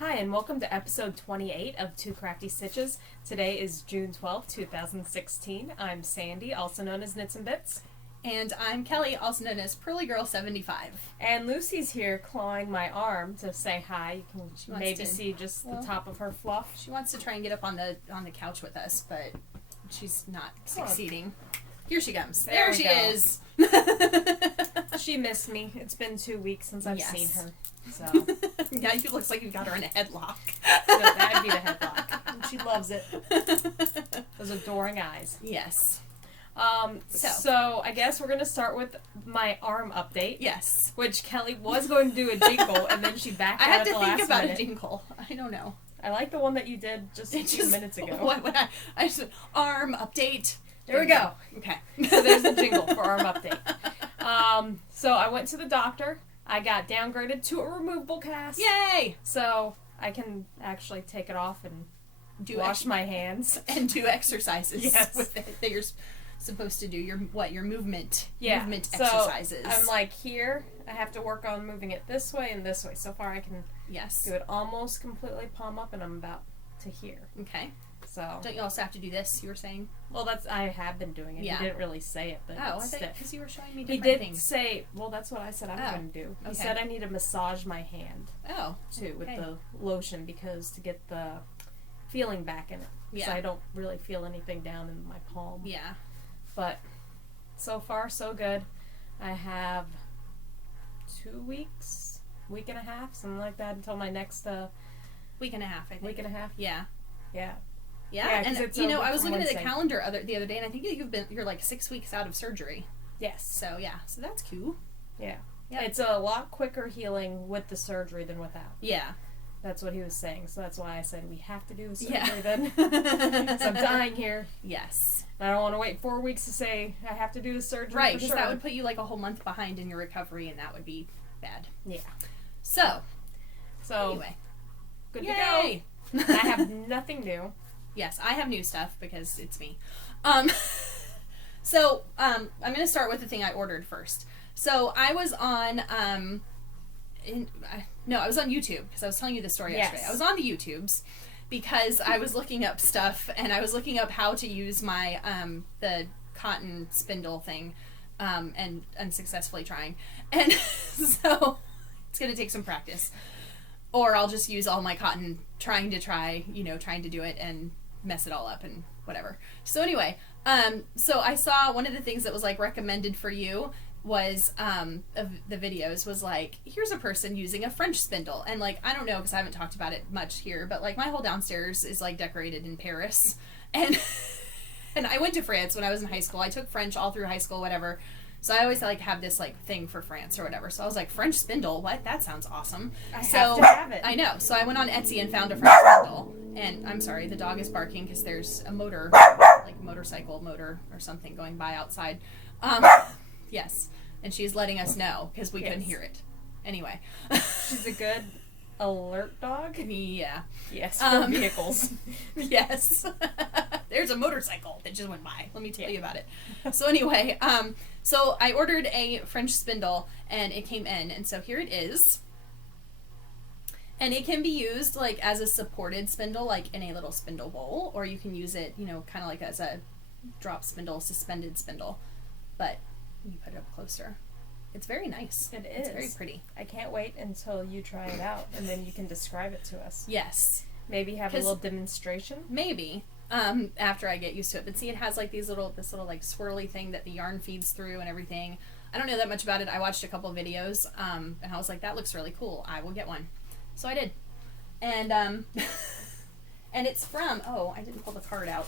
Hi, and welcome to episode 28 of Two Crafty Stitches. Today is June 12th, 2016. I'm Sandy, also known as Knits and Bits. And I'm Kelly, also known as Pearly Girl 75. And Lucy's here clawing my arm to say hi. You can maybe see just the top of her fluff. She wants to try and get up on the couch with us, but she's not succeeding. Here she comes. There she is. She missed me. It's been 2 weeks since I've seen her. So yeah, it looks like you've got her in a headlock. No, that'd be the headlock. She loves it. Those adoring eyes. Yes. So I guess we're going to start with my arm update. Yes. Which Kelly was going to do a jingle, and then she backed out I had at to the think last about minute. a jingle. I don't know. I like the one that you did just a few minutes ago. What I just arm update. There we go. Okay. So there's the jingle for arm update. So I went to the doctor. I got downgraded to a removable cast. Yay! So I can actually take it off and wash my hands. And do exercises Yes. with it that you're supposed to do. Your movement So exercises. I'm like, here, I have to work on moving it this way and this way. So far I can do it almost completely palm up, and I'm about to here. Okay. So don't you also have to do this, you were saying? Well, I have been doing it. Yeah. He didn't really say it, but I it's thought stiff. because you were showing me He different did things. say, well, that's what I said I was going to do. He said I need to massage my hand. Oh. Too, with the lotion, because to get the feeling back in it. Because I don't really feel anything down in my palm. Yeah. But so far, so good. I have 2 weeks, week and a half, something like that, until my next week and a half, I think. Week and a half? Yeah. Yeah. Yeah, and I was looking at the calendar the other day, and I think you're like 6 weeks out of surgery. Yes. So so that's cool. Yeah. It's a lot quicker healing with the surgery than without. Yeah. That's what he was saying. So that's why I said we have to do the surgery then. Because I'm dying here. Yes. And I don't want to wait 4 weeks to say I have to do the surgery. Right, because that would put you like a whole month behind in your recovery, and that would be bad. Yeah. So anyway, good Yay! to go. I have nothing new. Yes, I have new stuff because it's me. So I'm going to start with the thing I ordered first. So I was on, I was on YouTube, because I was telling you this story yesterday. I was on the YouTubes because I was looking up stuff, and I was looking up how to use my, the cotton spindle thing, and unsuccessfully trying. And so it's going to take some practice. Or I'll just use all my cotton trying to do it and mess it all up and whatever. So anyway, so I saw one of the things that was like recommended for you was, of the videos was like, here's a person using a French spindle. And like, I don't know, because I haven't talked about it much here, but like my whole downstairs is like decorated in Paris. And, and I went to France when I was in high school. I took French all through high school, whatever. So I always like have this like thing for France or whatever. So I was like, French spindle, what? That sounds awesome. I have to have it. I know. So I went on Etsy and found a French spindle. And I'm sorry, the dog is barking because there's a motor, like a motorcycle motor or something going by outside. Yes. And she's letting us know because we couldn't hear it. Anyway. She's a good alert dog? Yeah. Yes, for vehicles. Yes. There's a motorcycle that just went by. Let me tell you about it. So anyway, so I ordered a French spindle and it came in, and so here it is. And it can be used like as a supported spindle, like in a little spindle bowl, or you can use it, kind of like as a drop spindle, suspended spindle. But you put it up closer. It's very nice. It is. It's very pretty. I can't wait until you try it out, and then you can describe it to us. Yes. Maybe have a little demonstration? Maybe. After I get used to it. But see, it has like this little like swirly thing that the yarn feeds through and everything. I don't know that much about it. I watched a couple videos, and I was like, that looks really cool. I will get one. So I did. And, and it's from, I didn't pull the card out.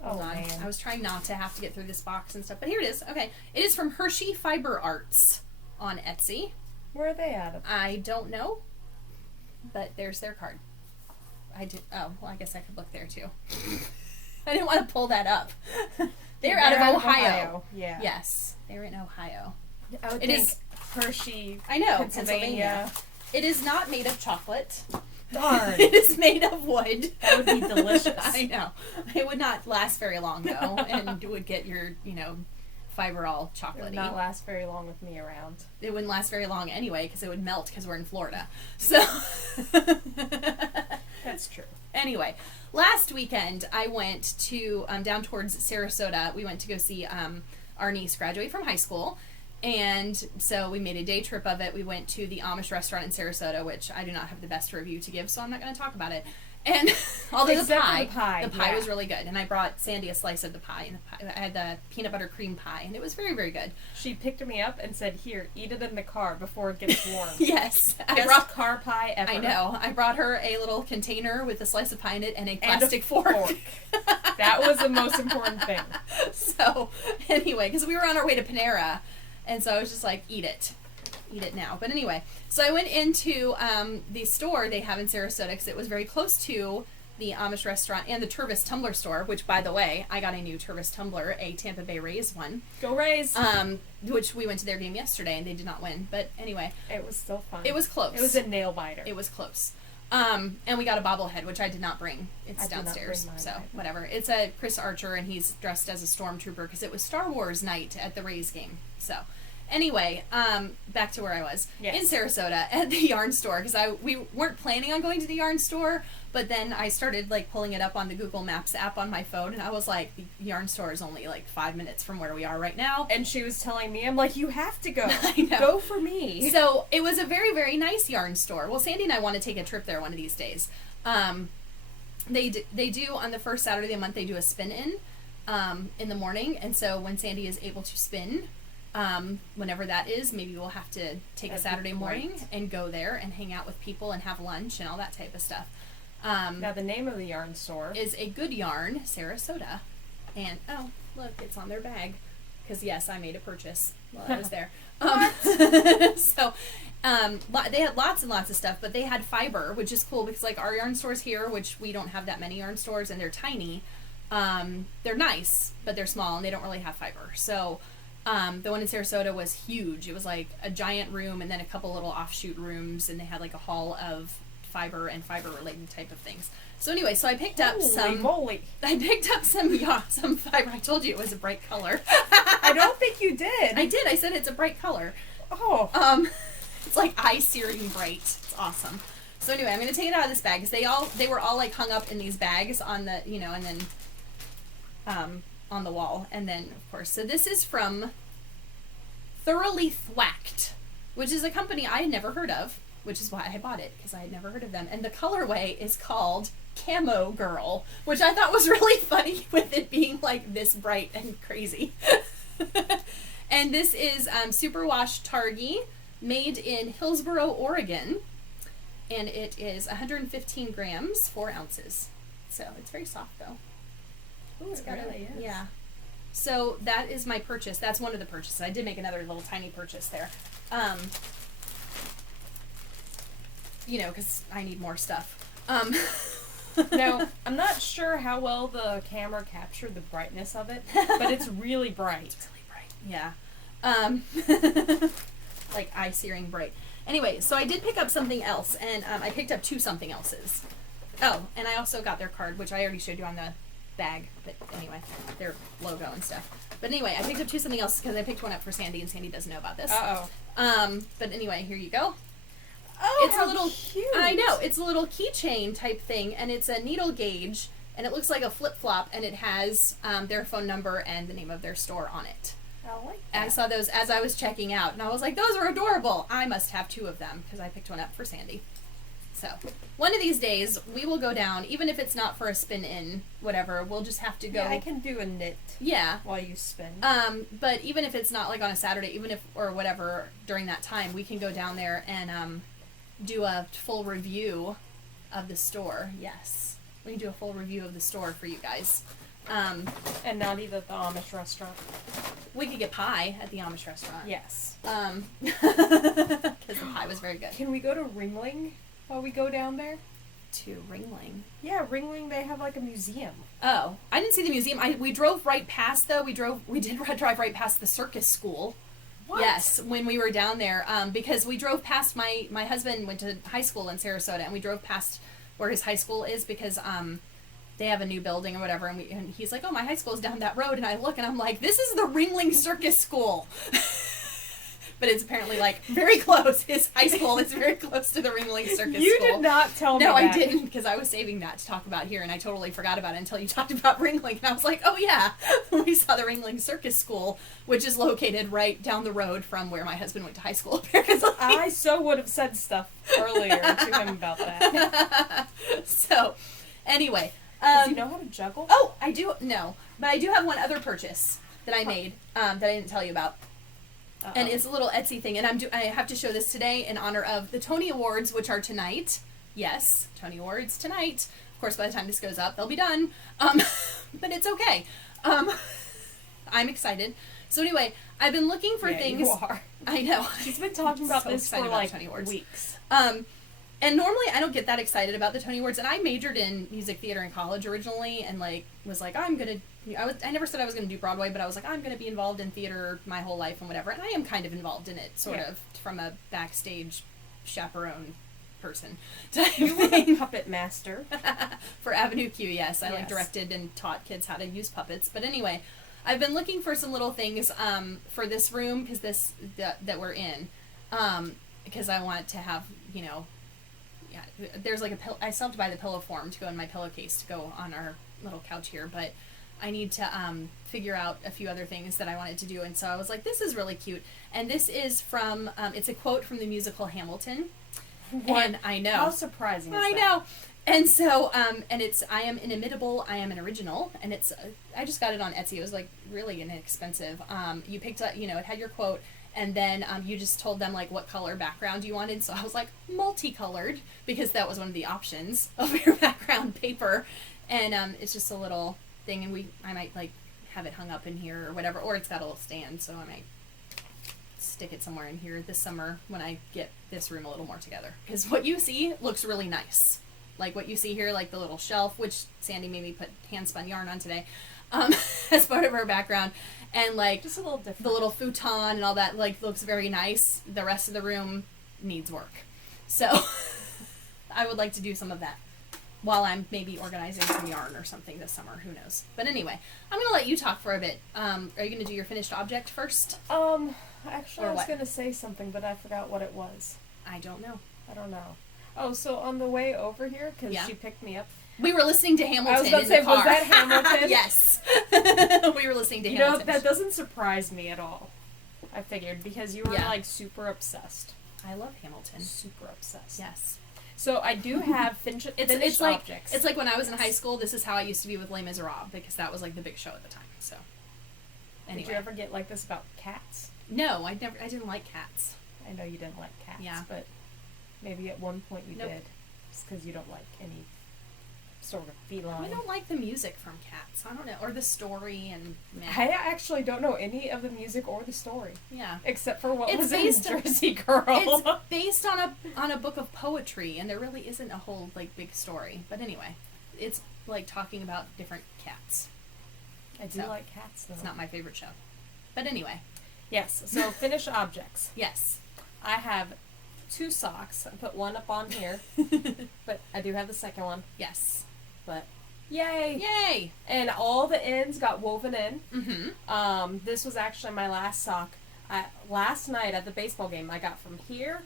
Hold on. Man. I was trying not to have to get through this box and stuff, but here it is. Okay. It is from Hershey Fiber Arts on Etsy. Where are they out of? I don't know, but there's their card. I guess I could look there too. I didn't want to pull that up. They're out of Ohio. Yeah. Yes. They're in Ohio. I would think Hershey, I know, Pennsylvania. It is not made of chocolate. Darn. It is made of wood. That would be delicious. I know. It would not last very long, though, and would get your, fiber all chocolatey. It would not last very long with me around. It wouldn't last very long anyway, because it would melt because we're in Florida. So, anyway, last weekend I went to down towards Sarasota. We went to go see our niece graduate from high school. And so we made a day trip of it. We went to the Amish restaurant in Sarasota, which I do not have the best review to give, so I'm not going to talk about it. And although the pie was really good. And I brought Sandy a slice of the pie. And I had the peanut butter cream pie, and it was very, very good. She picked me up and said, "Here, eat it in the car before it gets warm." Yes. I brought car pie ever. I know. I brought her a little container with a slice of pie in it and a plastic fork. That was the most important thing. So, anyway, because we were on our way to Panera, and so I was just like, eat it now. But anyway, so I went into the store they have in Sarasota because it was very close to the Amish restaurant and the Tervis tumbler store, which, by the way, I got a new Tervis tumbler, a Tampa Bay Rays one. Go Rays! Which we went to their game yesterday and they did not win. But anyway. It was still fun. It was close. It was a nail biter. It was close. And we got a bobblehead, which I did not bring. It's downstairs. So, whatever. It's a Chris Archer and he's dressed as a stormtrooper because it was Star Wars night at the Rays game. So, anyway, back to where I was. Yes. In Sarasota at the yarn store because we weren't planning on going to the yarn store, but then I started like pulling it up on the Google Maps app on my phone and I was like, the yarn store is only like 5 minutes from where we are right now. And she was telling me, I'm like, you have to go. I know. Go for me. So it was a very, very nice yarn store. Well, Sandy and I want to take a trip there one of these days. They do on the first Saturday of the month, they do a spin in the morning. And so when Sandy is able to spin, whenever that is, maybe we'll have to take a Saturday morning and go there and hang out with people and have lunch and all that type of stuff. Now the name of the yarn store is A Good Yarn, Sarasota. And, oh, look, it's on their bag. Because, yes, I made a purchase while I was there. So, they had lots and lots of stuff, but they had fiber, which is cool because, like, our yarn stores here, which we don't have that many yarn stores, and they're tiny, they're nice, but they're small, and they don't really have fiber. So, the one in Sarasota was huge. It was, like, a giant room and then a couple little offshoot rooms, and they had, like, a hall of fiber and fiber-related type of things. So anyway, so I picked up some fiber. I told you it was a bright color. I don't think you did. I did. I said it's a bright color. Oh. It's like eye-searing bright. It's awesome. So anyway, I'm going to take it out of this bag because they were all like hung up in these bags on the, and then on the wall. And then, of course, so this is from Thoroughly Thwacked, which is a company I had never heard of, which is why I bought it, because I had never heard of them. And the colorway is called Camo Girl, which I thought was really funny with it being like this bright and crazy. And this is Superwash Targhee, made in Hillsboro, Oregon. And it is 115 grams, 4 ounces. So it's very soft though. Ooh, it really is. Yeah. So that is my purchase. That's one of the purchases. I did make another little tiny purchase there. Because I need more stuff. Now, I'm not sure how well the camera captured the brightness of it, but it's really bright. It's really bright. Yeah. Like eye-searing bright. Anyway, so I did pick up something else, and I picked up 2 something elses. Oh, and I also got their card, which I already showed you on the bag, but anyway, their logo and stuff. But anyway, I picked up 2 something else because I picked one up for Sandy, and Sandy doesn't know about this. Uh-oh. But anyway, here you go. Oh, it's a little cute. I know, it's a little keychain type thing, and it's a needle gauge, and it looks like a flip-flop, and it has their phone number and the name of their store on it. I like that. I saw those as I was checking out, and I was like, those are adorable. I must have 2 of them, because I picked one up for Sandy. So, one of these days, we will go down, even if it's not for a spin-in, whatever, we'll just have to go. Yeah, I can do a knit. Yeah. While you spin. But even if it's not like on a Saturday, even if, or whatever, during that time, we can go down there and, do a full review of the store. Yes. We can do a full review of the store for you guys. And not eat at the Amish restaurant. We could get pie at the Amish restaurant. Yes. Because the pie was very good. Can we go to Ringling while we go down there? To Ringling? Yeah, Ringling, they have like a museum. Oh. I didn't see the museum. We drove right past, though. We did drive right past the circus school. What? Yes, when we were down there, because we drove past, my husband went to high school in Sarasota, and we drove past where his high school is because they have a new building or whatever, and he's like, oh, my high school's down that road, and I look, and I'm like, this is the Ringling Circus School. but it's apparently like very close. His high school is very close to the Ringling Circus You School. did not tell me No, that. I didn't, because I was saving that to talk about here, and I totally forgot about it until you talked about Ringling, and I was like, oh yeah, we saw the Ringling Circus School, which is located right down the road from where my husband went to high school, apparently. I so would have said stuff earlier to him about that. So, anyway. Does he know how to juggle? Oh, I do, no, but I do have one other purchase that I made, that I didn't tell you about. Uh-oh. And it's a little Etsy thing, and I have to show this today in honor of the Tony Awards, which are tonight. Yes, Tony Awards tonight. Of course, by the time this goes up, they'll be done. But it's okay. I'm excited. So anyway, I've been looking for things. You are. I know. She's been talking about So this excited for about like Tony Awards. weeks. And normally I don't get that excited about the Tony Awards, and I majored in music theater in college originally, and like was like, I never said I was gonna do Broadway, but I was like, I'm gonna be involved in theater my whole life and whatever, and I am kind of involved in it, sort of, from a backstage chaperone person type You were thing. the puppet master. For Avenue Q, yes. I like Yes. directed and taught kids how to use puppets. But anyway, I've been looking for some little things for this room because that we're in, because I want to have, you know, yeah. There's like I still have to buy the pillow form to go in my pillowcase to go on our little couch here, but I need to figure out a few other things that I wanted to do, and so I was like, this is really cute, and this is from it's a quote from the musical Hamilton. What? And I know. How surprising is I that? know. And so, and it's, I am inimitable, I am an original, and it's, I just got it on Etsy. It was like really inexpensive. You picked up, you know, it had your quote, and then you just told them like what color background you wanted. So I was like multicolored, because that was one of the options of your background paper. And it's just a little thing, and I might like have it hung up in here or whatever, or it's got a little stand, so I might stick it somewhere in here this summer when I get this room a little more together. Because what you see looks really nice. Like what you see here, like the little shelf, which Sandy made me put hand-spun yarn on today, as part of her background. And like Just a little different. the little futon and all that, like, looks very nice. The rest of the room needs work. So I would like to do some of that while I'm maybe organizing some yarn or something this summer. Who knows? But anyway, I'm going to let you talk for a bit. Are you going to do your finished object first? Actually, Or I was what? going to say something, but I forgot what it was. I don't know. I don't know. Oh, so on the way over here, because Yeah. she picked me up. We were listening to Hamilton I was about to in say, the car. was that Hamilton? Yes. We were listening to You know, Hamilton. that doesn't surprise me at all. I figured, because you were, Yeah. like, super obsessed. I love Hamilton. Super obsessed. Yes. So I do have finished It's like objects. it's like when I was in high school. This is how I used to be with Les Miserables, because that was like the big show at the time. So anyway, Did you ever get like this about cats? no, I didn't like cats. I know you didn't like cats, Yeah. but maybe at one point you Nope. did. Just because you don't like any sort of I feline. don't like the music from Cats. I don't know, or the story and meh. I actually don't know any of the music or the story. Yeah. Except for what It's was in based- Jersey Girl. It's based on a book of poetry, and there really isn't a whole like big story. But anyway, it's like talking about different cats. I do so, like cats, though. It's not my favorite show. But anyway, Yes, so finished objects. yes. I have 2 socks. I put one up on here, but I do have the second one. Yes. But yay! Yay! And all the ends got woven in. Mm-hmm. This was actually my last sock. Last night at the baseball game, I got from here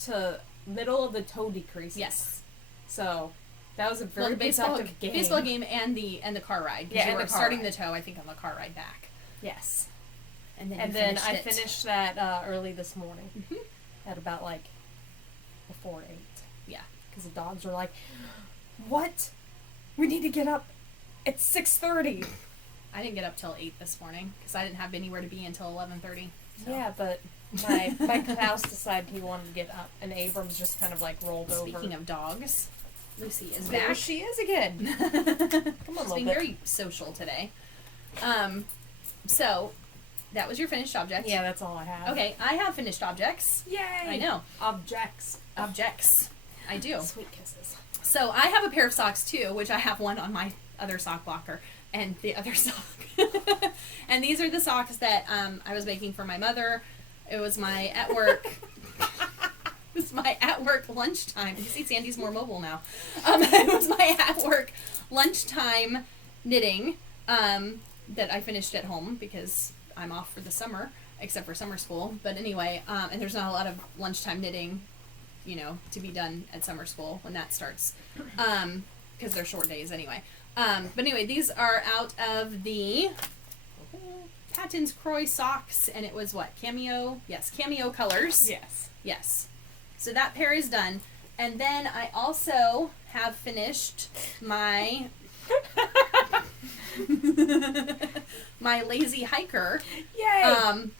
to middle of the toe decrease. Yes. So that was a very Well, the productive game. baseball game and the car ride. 'Cause Yeah, you and were the car starting ride. the toe, I think, on the car ride back. Yes. And then And you then finished I it. finished that early this morning Mhm. at about like before 8. Yeah. Because the dogs were like, "What? We need to get up at 6:30." I didn't get up till 8 this morning because I didn't have anywhere to be until 11:30. So. Yeah, but my house decided he wanted to get up, and Abrams just kind of like rolled over. Speaking of dogs, Lucy is There back. she is again. Come on, She's being little bit. very social today. So that was your finished object. Yeah, that's all I have. Okay, I have finished objects. Yay! I know. Objects. Objects. I do. Sweet kisses. So I have a pair of socks too, which I have one on my other sock blocker and the other sock. And these are the socks that I was making for my mother. It was my at work. It was my at work lunchtime. You see, Sandy's more mobile now. It was my at work lunchtime knitting that I finished at home because I'm off for the summer. except for summer school. But anyway, and there's not a lot of lunchtime knitting, you know, to be done at summer school when that starts, because they're short days anyway. But anyway, these are out of the Patton's Croy socks, and it was what, cameo? Yes, cameo colors. Yes. So that pair is done, and then I also have finished my my lazy hiker. Yay!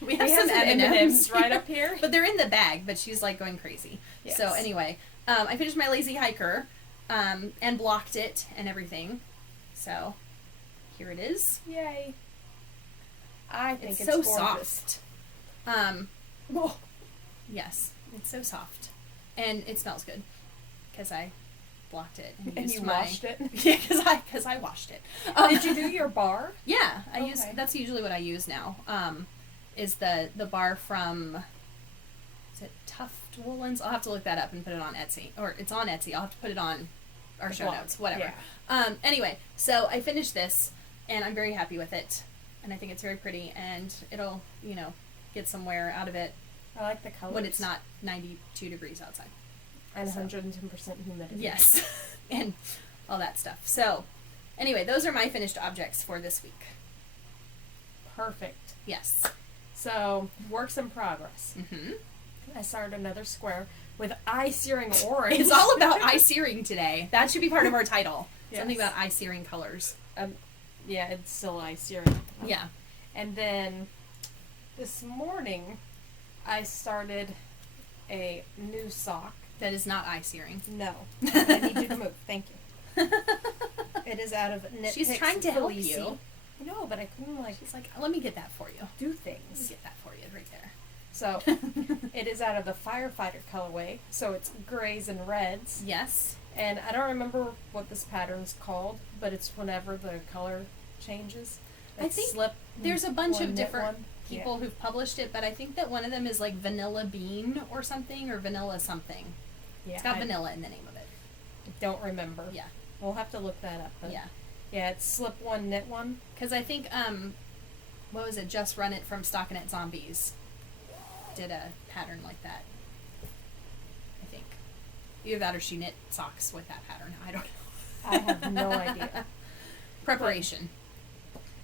We have some M&Ms right up here, but they're in the bag. But she's like going crazy. Yes. So anyway, I finished my lazy hiker, and blocked it and everything. So here it is. Yay! I think it's so gorgeous. soft. Whoa. Yes, it's so soft, and it smells good because I blocked it and, And used you my washed it? Yeah, because I washed it. Did you do your bar? Yeah, I use. Okay. That's usually what I use now. Is the bar from, is it Tuft Woolens? I'll have to look that up and put it on Etsy, or it's on Etsy. I'll have to put it on our show blog. notes, whatever. Yeah. Anyway, so I finished this, and I'm very happy with it, and I think it's very pretty, and it'll, you know, get some wear out of it I like the colors. when it's not 92 degrees outside. And So. 110% humidity. Yes, and all that stuff. So, anyway, those are my finished objects for this week. Perfect. Yes. So, works in progress. Mm-hmm. I started another square with eye searing orange. It's all about eye searing today. That should be part of our title. Yes. Something about eye searing colors. Yeah, it's still eye searing. Yeah. And then this morning, I started a new sock. That is not eye searing. No, I need you to move. Thank you. It is out of Knit She's Picks trying to help Felici. you. No, but I couldn't She's like, let me get that for you. do Let me things. get that for you right there. So it is out of the firefighter colorway. So it's grays and reds. Yes. And I don't remember what this pattern's called, but it's whenever the color changes. I It's think slip There's a bunch one, of knit different one. people who've published it, but I think that one of them is like Vanilla Bean or something, or Vanilla something. Yeah, It's got I vanilla in the name of it. don't remember. Yeah. We'll have to look that up. But Yeah. Yeah, it's slip one, knit one. Because I think, what was it? Just Run It from Stockinette Zombies did a pattern like that. I think. Either that or she knit socks with that pattern. I don't know. I have no idea. Preparation.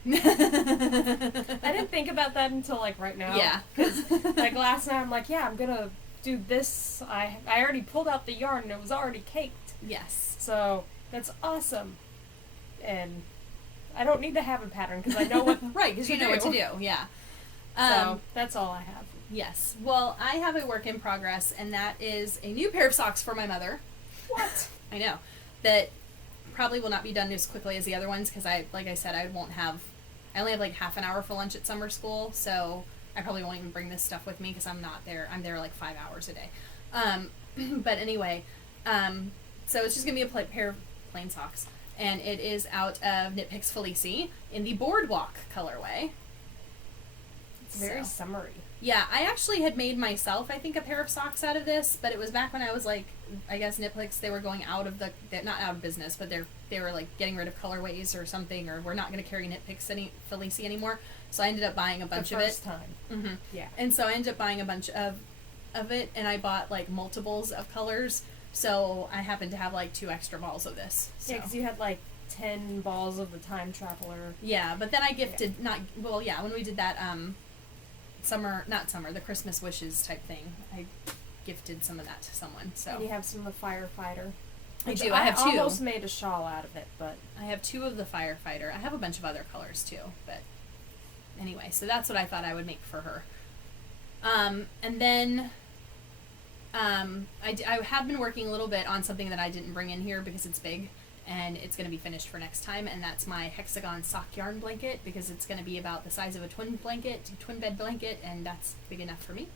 I didn't think about that until like right now. Yeah. Because like last night I'm like, yeah, I'm gonna do this. I already pulled out the yarn and it was already caked. Yes. So that's awesome. And I don't need to have a pattern because I know what Right, because you know what to do. Yeah. So that's all I have. Yes. Well, I have a work in progress, and that is a new pair of socks for my mother. What? I know. That probably will not be done as quickly as the other ones because like I said, I only have like half an hour for lunch at summer school, so I probably won't even bring this stuff with me because I'm not there. I'm there like 5 hours a day. But anyway, so it's just going to be a pair of plain socks. And it is out of Knit Picks Felici in the Boardwalk colorway. It's very summery. Yeah, I actually had made myself, I think, a pair of socks out of this, but it was back when I was like, I guess Knit Picks, they were going out of not out of business, but they were like getting rid of colorways or something, or we're not going to carry Knit Picks Felici anymore. So I ended up buying a bunch of it. The first time. Mm-hmm. Yeah. And so I ended up buying a bunch of it, and I bought like multiples of colors. So I happened to have like 2 extra balls of this. So. Yeah, because you had like 10 balls of the Time Traveler. Yeah, but then I gifted when we did that the Christmas wishes type thing, I gifted some of that to someone. So And you have some of the Firefighter. I do. I have 2. I almost made a shawl out of it, but I have 2 of the Firefighter. I have a bunch of other colors too, but anyway, so that's what I thought I would make for her. And then I have been working a little bit on something that I didn't bring in here because it's big and it's going to be finished for next time, and that's my hexagon sock yarn blanket because it's going to be about the size of a twin bed blanket, and that's big enough for me.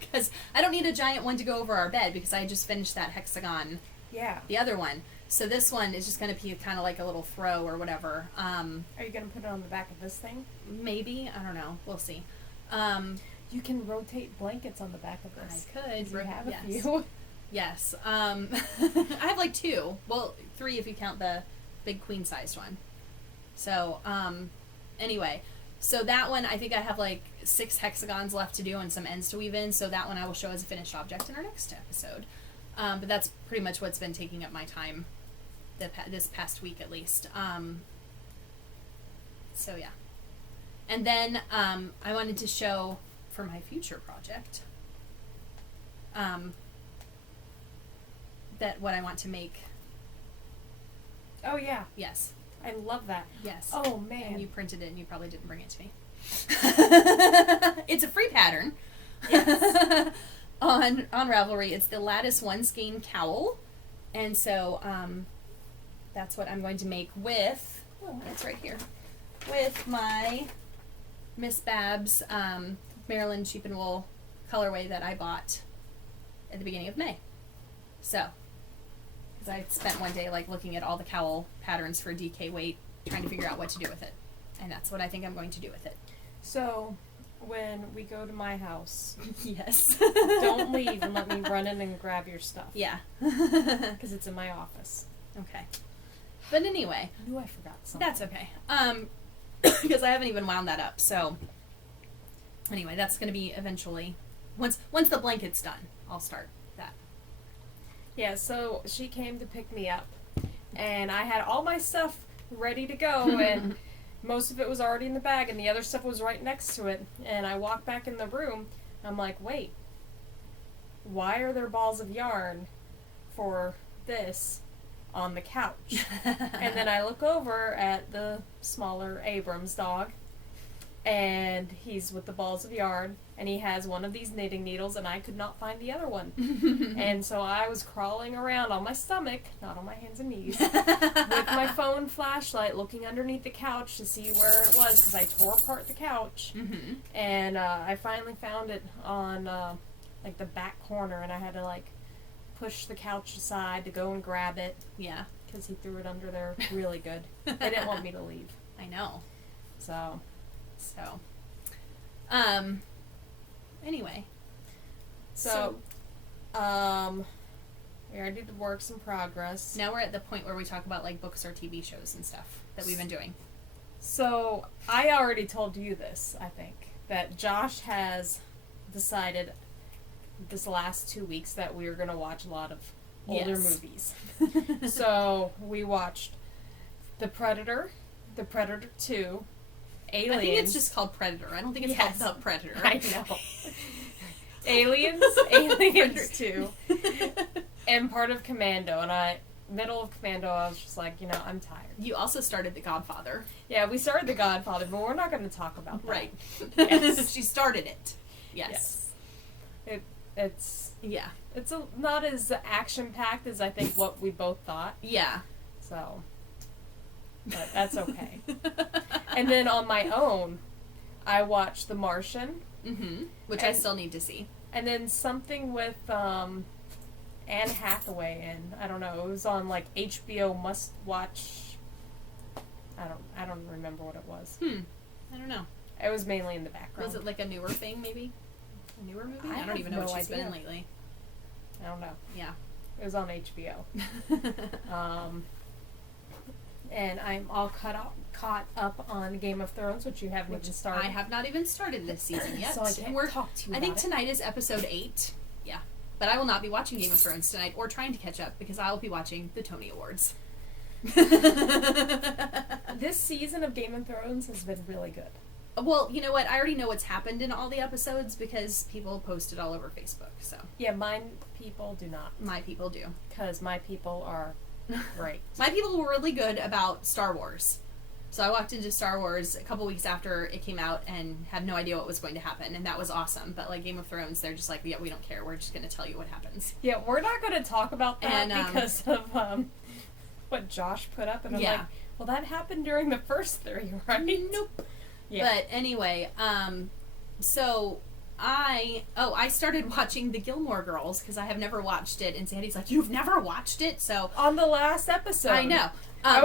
Because I don't need a giant one to go over our bed because I just finished that hexagon, yeah. the other one. So this one is just going to be kind of like a little throw or whatever. Are you going to put it on the back of this thing? Maybe. I don't know. We'll see. You can rotate blankets on the back of this. I could. You have a Yes. few. Yes. I have like 2. Well, 3 if you count the big queen-sized one. So, anyway. So that one, I think I have like 6 hexagons left to do and some ends to weave in. So that one I will show as a finished object in our next episode. But that's pretty much what's been taking up my time this past week at least. So yeah. And then I wanted to show for my future project that what I want to make. Oh, yeah. Yes. I love that. Yes. Oh, man. And you printed it and you probably didn't bring it to me. It's a free pattern. Yes. on Ravelry. It's the Lattice One Skein Cowl. And so that's what I'm going to make with, it's right here, with my Miss Babs Maryland Sheep and Wool colorway that I bought at the beginning of May. So, because I spent one day like looking at all the cowl patterns for DK weight, trying to figure out what to do with it. And that's what I think I'm going to do with it. So, when we go to my house, yes. don't leave and let me run in and grab your stuff. Yeah. Because it's in my office. Okay. But anyway. I knew I forgot something. That's okay. Because I haven't even wound that up. So, anyway, that's going to be eventually, once the blanket's done, I'll start that. Yeah, so she came to pick me up, and I had all my stuff ready to go, and most of it was already in the bag, and the other stuff was right next to it. And I walked back in the room, I'm like, wait, why are there balls of yarn for this on the couch? And then I look over at the smaller Abrams dog, and he's with the balls of yarn, and he has one of these knitting needles, and I could not find the other one. And so I was crawling around on my stomach, not on my hands and knees, with my phone flashlight looking underneath the couch to see where it was, because I tore apart the couch. Mm-hmm. And I finally found it on like the back corner, and I had to like push the couch aside to go and grab it. Yeah. Because he threw it under there really good. They didn't want me to leave. I know. So, anyway. So, we already did the works in progress. Now we're at the point where we talk about like books or TV shows and stuff that we've been doing. So, I already told you this, I think, that Josh has decided this last 2 weeks that we were going to watch a lot of older movies. So, we watched The Predator, The Predator 2, Aliens. I think it's just called Predator. I don't think it's called The Predator. I know. Aliens 2, and part of Commando. And middle of Commando, I was just like, I'm tired. You also started The Godfather. Yeah, we started The Godfather, but we're not going to talk about that. Right. Yes. She started it. Yes. It's it's not as action-packed as I think what we both thought. Yeah. So, but that's okay. And then on my own, I watched The Martian. Mm-hmm. Which I still need to see. And then something with Anne Hathaway in. I don't know. It was on like HBO Must Watch. I don't remember what it was. I don't know. It was mainly in the background. Was it like a newer thing, maybe? A newer movie? I don't even know have what no she's been in idea. lately. I don't know. Yeah. It was on HBO. And I'm all caught up on Game of Thrones, which you haven't even started. I have not even started this season yet. So I can't talk to you I about think it. tonight is episode 8. Yeah. But I will not be watching Game of Thrones tonight or trying to catch up because I will be watching the Tony Awards. This season of Game of Thrones has been really good. Well, you know what? I already know what's happened in all the episodes because people post it all over Facebook. So Yeah, mine people do not. my people do. Because my people are great. My people were really good about Star Wars. So I walked into Star Wars a couple weeks after it came out and had no idea what was going to happen, and that was awesome. But like Game of Thrones, they're just like, yeah, we don't care. We're just going to tell you what happens. Yeah, we're not going to talk about that And, because of what Josh put up. And I'm like, well, that happened during the first 3, right? Nope. Yeah. But anyway, so I started watching The Gilmore Girls because I have never watched it, and Sandy's like, you've never watched it? So on the last episode. I know.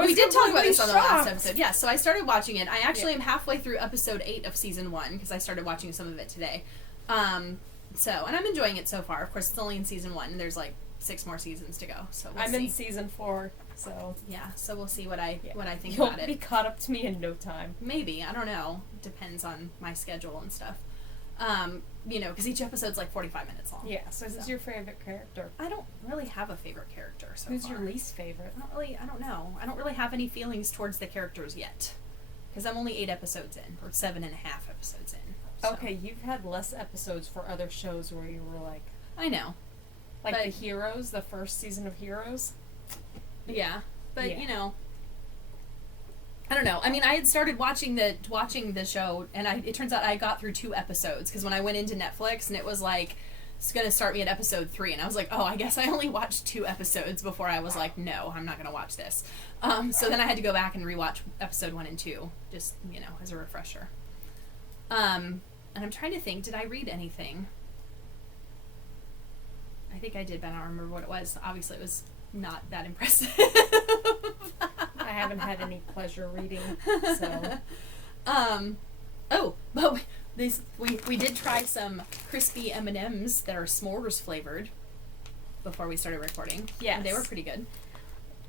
We did talk about this on the last episode. Yeah, so I started watching it. I actually am halfway through episode 8 of season 1 because I started watching some of it today. And I'm enjoying it so far. Of course, it's only in season 1, and there's like 6 more seasons to go. So I'm in season 4, so yeah. So we'll see what I think You'll about it. be caught up to me in no time. Maybe, I don't know. Depends on my schedule and stuff. Because each episode's like 45 minutes long. Yeah. So who's your favorite character? I don't really have a favorite character. So Who's far. your least favorite? I don't know. I don't really have any feelings towards the characters yet. Because I'm only 8 episodes in, or 7.5 episodes in. So. Okay, you've had less episodes for other shows where you were like... I know. Like the Heroes, the first season of Heroes? Yeah. But, yeah. I don't know. I mean, I had started watching the show, and it turns out I got through 2 episodes, because when I went into Netflix, and it was like, it's going to start me at episode 3, and I was like, oh, I guess I only watched 2 episodes before I was like, no, I'm not going to watch this. So then I had to go back and rewatch episode 1 and 2, just, as a refresher. And I'm trying to think, did I read anything? I think I did, but I don't remember what it was. Obviously, it was not that impressive. I haven't had any pleasure reading, so... But we did try some crispy M&Ms that are s'mores flavored before we started recording. Yes. And they were pretty good.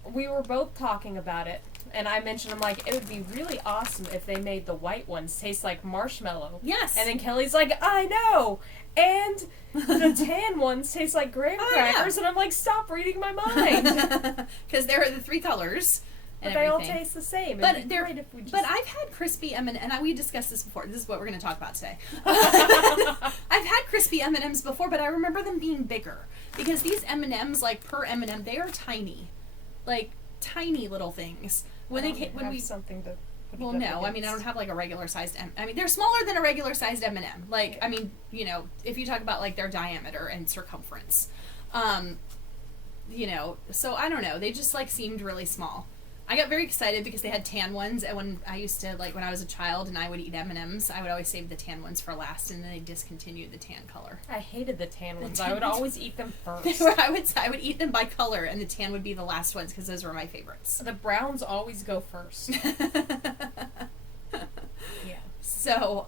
We were both talking about it, and I mentioned, I'm like, it would be really awesome if they made the white ones taste like marshmallow. Yes. And then Kelly's like, I know! And the tan ones taste like graham crackers, and I'm like, stop reading my mind! Because there are the 3 colors. But they all taste the same. But But I've had crispy M&Ms, and we discussed this before. This is what we're going to talk about today. I've had crispy M&Ms before, but I remember them being bigger. Because these M&Ms, like per M&M, they are tiny. Like, tiny little things. When we something to put well, it up no, I against. mean, I don't have like a regular sized I mean, they're smaller than a regular sized M&M. Like, I mean, if you talk about like their diameter and circumference. So I don't know. They just like seemed really small. I got very excited because they had tan ones, and when I used to, like, when I was a child and I would eat M&Ms, I would always save the tan ones for last, and then they discontinued the tan color. I hated the tan ones. I would always eat them first. I would eat them by color, and the tan would be the last ones, because those were my favorites. The browns always go first. Yeah. So,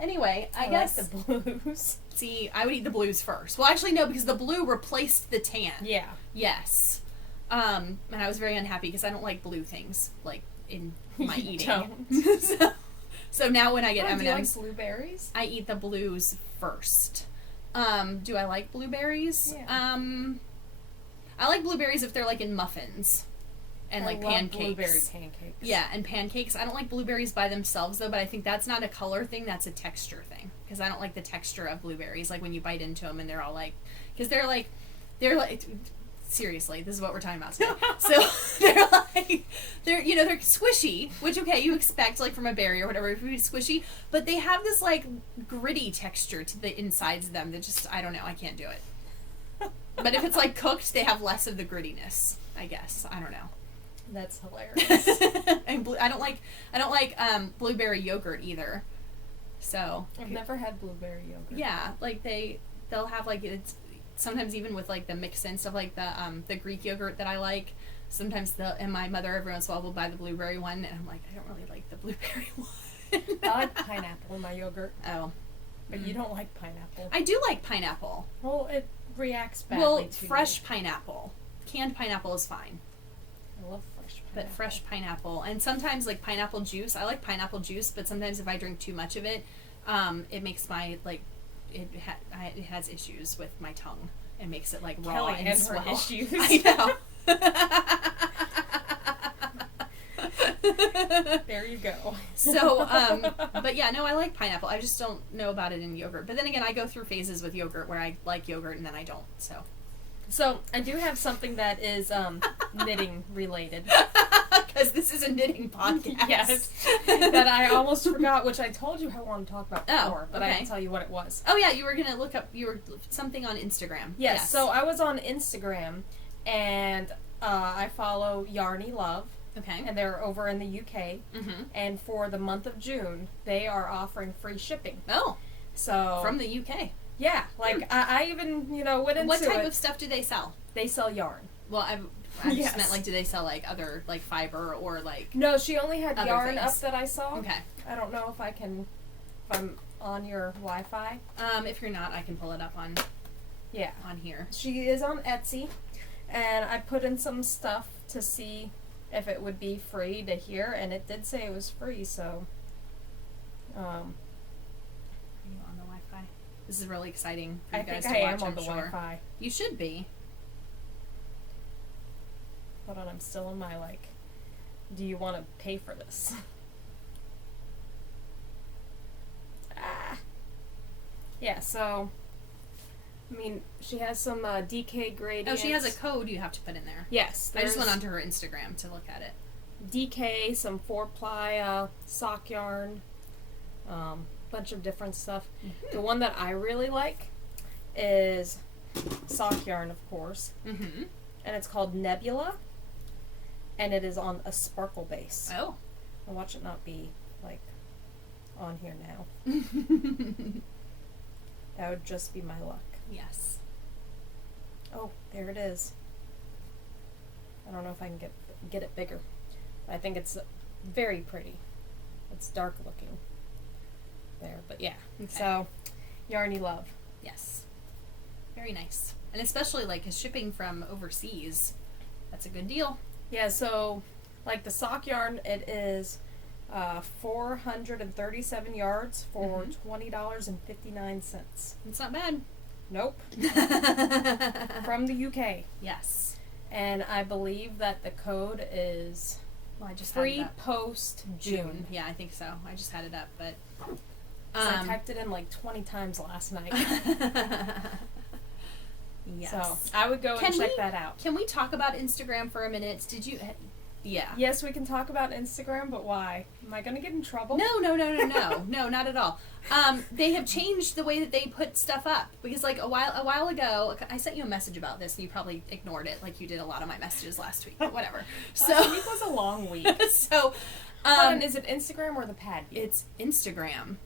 anyway, I guess... like the blues. See, I would eat the blues first. Well, actually, no, because the blue replaced the tan. Yeah. Yes. And I was very unhappy because I don't like blue things, like, in my eating. Don't. So now when I get M&Ms... Do you like blueberries? I eat the blues first. Do I like blueberries? Yeah. I like blueberries if they're, like, in muffins. And, like, pancakes. Blueberry pancakes. Yeah, and pancakes. I don't like blueberries by themselves, though, but I think that's not a color thing, that's a texture thing. Because I don't like the texture of blueberries, like, when you bite into them and they're all, like... Because they're, like... Seriously, this is what we're talking about today. So they're squishy, which okay, you expect like from a berry or whatever, if it's squishy, but they have this like gritty texture to the insides of them that just, I don't know, I can't do it. But if it's like cooked, they have less of the grittiness, I guess. I don't know. That's hilarious. And I don't like blueberry yogurt either. So I've never had blueberry yogurt. Yeah, like they'll have like it's sometimes even with like the mix in stuff, like the Greek yogurt that I like. Sometimes and my mother every once in a while will buy the blueberry one, and I'm like, I don't really like the blueberry one. I like pineapple in my yogurt. Oh, but you don't like pineapple. I do like pineapple. Well, it reacts badly to fresh pineapple. Canned pineapple is fine. I love fresh pineapple. But fresh pineapple, and sometimes like pineapple juice. I like pineapple juice, but sometimes if I drink too much of it, it makes my like. It has issues with my tongue. It makes it like raw Kelly and her issues. I know. There you go. So, but yeah, no, I like pineapple. I just don't know about it in yogurt. But then again, I go through phases with yogurt where I like yogurt and then I don't. So I do have something that is knitting related. Because this is a knitting podcast. Yes. That I almost forgot, which I told you I wanted to talk about before, but I didn't tell you what it was. Oh yeah, you were going to look up, something on Instagram. Yes, so I was on Instagram, and I follow Yarny Love. Okay. And they're over in the UK. Mm-hmm. And for the month of June, they are offering free shipping. Oh. So from the UK. Yeah, like I even went into what type of stuff do they sell? They sell yarn. Well, I just meant like, do they sell like other like fiber or like? No, she only had yarn things up that I saw. Okay. I don't know if I'm on your Wi-Fi. If you're not, I can pull it up on Yeah. on here. She is on Etsy, and I put in some stuff to see if it would be free to hear, and it did say it was free, so Are you on the Wi-Fi? This is really exciting for I you guys think to I watch, am on I'm the sure. Wi-Fi. You should be. Hold on, I'm still in my, like, do you want to pay for this? Yeah, so, I mean, she has some DK gradients. Oh, she has a code you have to put in there. Yes. I just went onto her Instagram to look at it. DK, some 4-ply sock yarn, bunch of different stuff. Mm-hmm. The one that I really like is sock yarn, of course, Mm-hmm. and it's called Nebula, and it is on a sparkle base. Oh. And watch it not be, like, on here now. That would just be my luck. Yes. Oh, there it is. I don't know if I can get it bigger. I think it's very pretty. It's dark looking. There, but yeah. Okay. So, yarny love. Yes. Very nice. And especially, like, 'cause shipping from overseas, that's a good deal. Yeah, so, like the sock yarn, it is 437 yards for $20.59. It's not bad. Nope. From the UK. Yes. And I believe that the code is Well, I just free had it up. post June. Yeah, I think so. I just had it up, but... 'Cause I typed it in like 20 times last night. Yes. So I would go and check that out. Can we talk about Instagram for a minute? Did you... Yeah. Yes, we can talk about Instagram, but why? Am I going to get in trouble? No, no, not at all. They have changed the way that they put stuff up because, like a while ago, I sent you a message about this, and you probably ignored it, like you did a lot of my messages last week. But whatever. So Last week was a long week. so, Is it Instagram or the pad view? it's Instagram.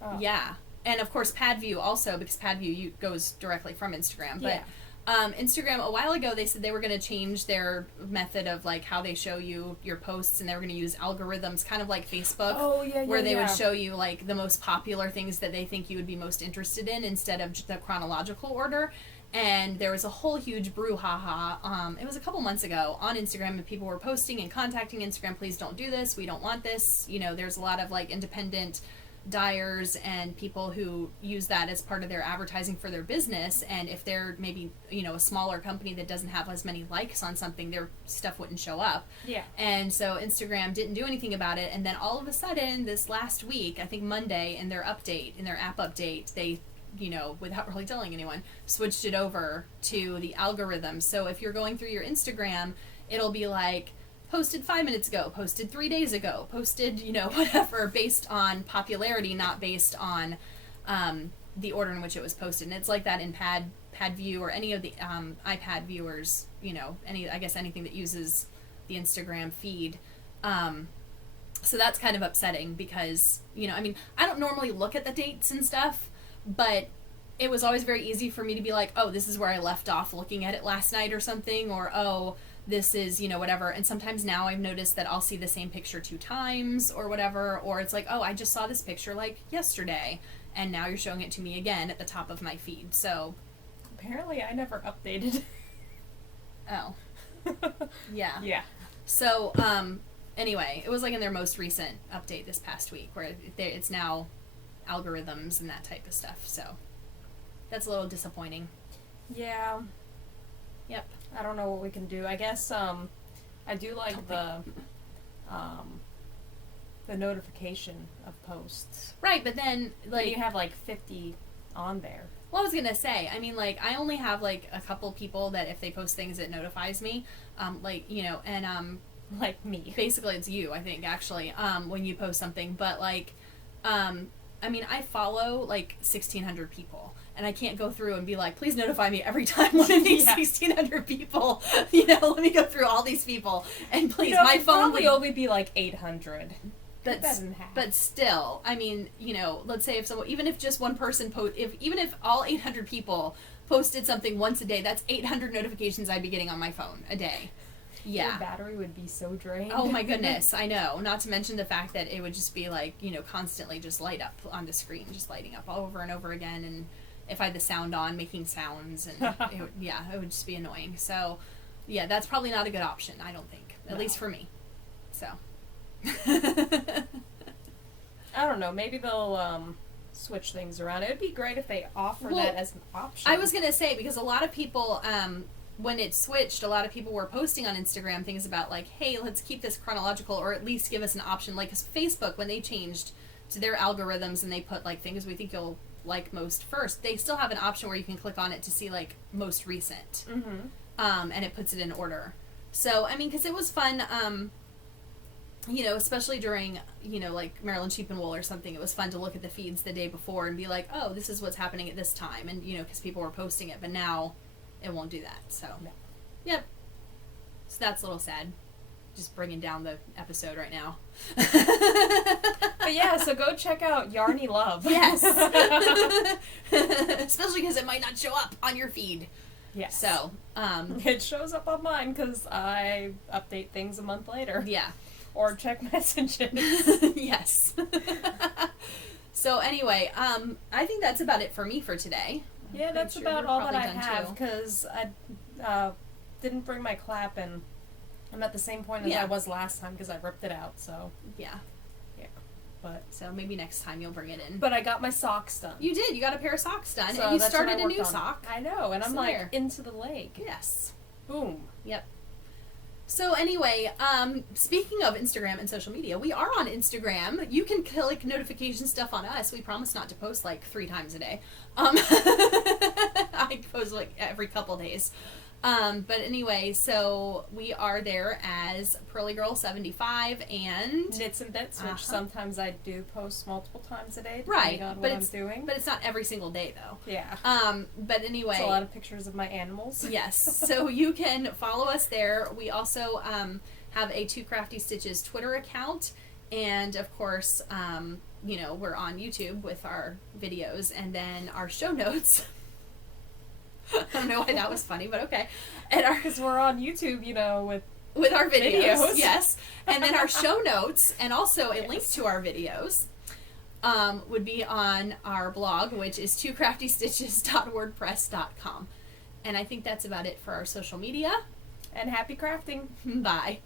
Oh. Yeah, and of course pad view also because pad view goes directly from Instagram. But Instagram, a while ago, they said they were going to change their method of, like, how they show you your posts, and they were going to use algorithms, kind of like Facebook, where they would show you, like, the most popular things that they think you would be most interested in instead of the chronological order. And there was a whole huge brouhaha. It was a couple months ago on Instagram, and people were posting and contacting Instagram, please don't do this, we don't want this. You know, there's a lot of, like, independent dyers and people who use that as part of their advertising for their business, and if they're maybe, you know, a smaller company that doesn't have as many likes on something, their stuff wouldn't show up. Yeah. And so Instagram didn't do anything about it, and then all of a sudden this last week, I think Monday, in their app update, they, you know, without really telling anyone, switched it over to the algorithm. So if you're going through your Instagram, it'll be like posted 5 minutes ago, posted 3 days ago, posted, you know, whatever, based on popularity, not based on the order in which it was posted. And it's like that in Pad View or any of the iPad viewers, you know, anything that uses the Instagram feed. So that's kind of upsetting because, you know, I mean, I don't normally look at the dates and stuff, but it was always very easy for me to be like, oh, this is where I left off looking at it last night or something, or, oh, this is, you know, whatever. And sometimes now I've noticed that I'll see the same picture 2 times or whatever, or it's like, oh, I just saw this picture like yesterday, and now you're showing it to me again at the top of my feed. So apparently I never updated. Oh. Yeah. Yeah. So, anyway, it was like in their most recent update this past week where it's now algorithms and that type of stuff. So that's a little disappointing. Yeah. Yep. I don't know what we can do. I guess I do like the notification of posts. Right, but then Like you have like 50 on there. Well, I was gonna say, I mean, like, I only have like a couple people that if they post things, it notifies me. Like, you know, and Like me. basically it's you, I think, actually, when you post something. But like, I mean, I follow like 1,600 people. And I can't go through and be like, please notify me every time one of these 1,600 people, you know, let me go through all these people. And please, my it'd phone probably would... only be like 800. But still, I mean, you know, let's say if someone, even if just one person even if all 800 people posted something once a day, that's 800 notifications I'd be getting on my phone a day. Yeah. Your battery would be so drained. Oh my goodness, I know. Not to mention the fact that it would just be like, you know, constantly just light up on the screen, just lighting up over and over again, and if I had the sound on, making sounds, and it would just be annoying. So, yeah, that's probably not a good option, I don't think. At least for me. So. I don't know. Maybe they'll switch things around. It would be great if they offer that as an option. I was going to say, because a lot of people, when it switched, a lot of people were posting on Instagram things about, like, hey, let's keep this chronological, or at least give us an option. Like, 'cause Facebook, when they changed to their algorithms and they put, like, things we think you'll like most first, they still have an option where you can click on it to see, like, most recent. Mm-hmm. And it puts it in order. So, I mean, because it was fun, you know, especially during, you know, like Maryland Sheep and Wool or something, it was fun to look at the feeds the day before and be like, oh, this is what's happening at this time. And, you know, because people were posting it, but now it won't do that. So, yep. So that's a little sad. Just bringing down the episode right now. But yeah, so go check out Yarny Love. Yes. Especially because it might not show up on your feed. Yes. So, it shows up on mine because I update things a month later. Yeah. Or check messages. Yes. So anyway, I think that's about it for me for today. Yeah, that's about all that I have because I didn't bring my clap, and I'm at the same point as I was last time because I ripped it out. So yeah. But so maybe next time you'll bring it in. But I got my socks done. You did. You got a pair of socks done, so and you started a new sock. I know, and I'm like into the leg. Yes. Boom. Yep. So anyway, speaking of Instagram and social media, we are on Instagram. You can click notification stuff on us. We promise not to post like 3 times a day. I post like every couple days. But anyway, so we are there as Pearly Girl 75 and Knits and Bits, which sometimes I do post multiple times a day, depending on what I'm doing. But it's not every single day, though. Yeah. But anyway, it's a lot of pictures of my animals. Yes. So you can follow us there. We also have a Two Crafty Stitches Twitter account, and of course, you know, we're on YouTube with our videos, and then our show notes. I don't know why that was funny, but okay. And because we're on YouTube, you know, with our videos, yes. And then our show notes, and also a link to our videos, would be on our blog, which is twocraftystitches.wordpress.com. And I think that's about it for our social media. And happy crafting. Bye.